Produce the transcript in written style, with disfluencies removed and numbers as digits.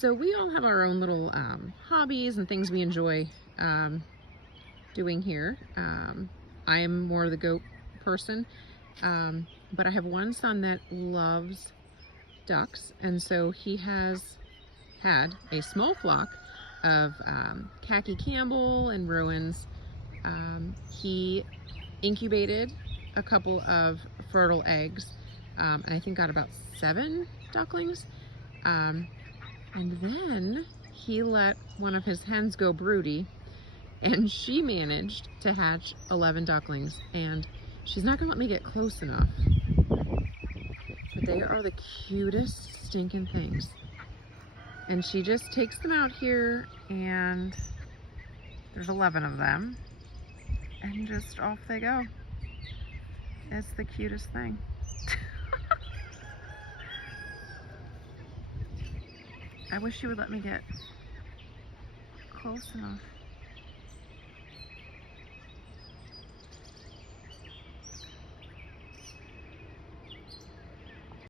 So we all have our own little hobbies and things we enjoy doing here. I am more the goat person, but I have one son that loves ducks, and so he has had a small flock of khaki Campbell and Roans. He incubated a couple of fertile eggs, and I think got about 7 ducklings. And then he let one of his hens go broody, and she managed to hatch 11 ducklings. And she's not gonna let me get close enough, but they are the cutest stinking things. And she just takes them out here, and there's 11 of them, and just off they go. It's the cutest thing. I wish she would let me get close enough.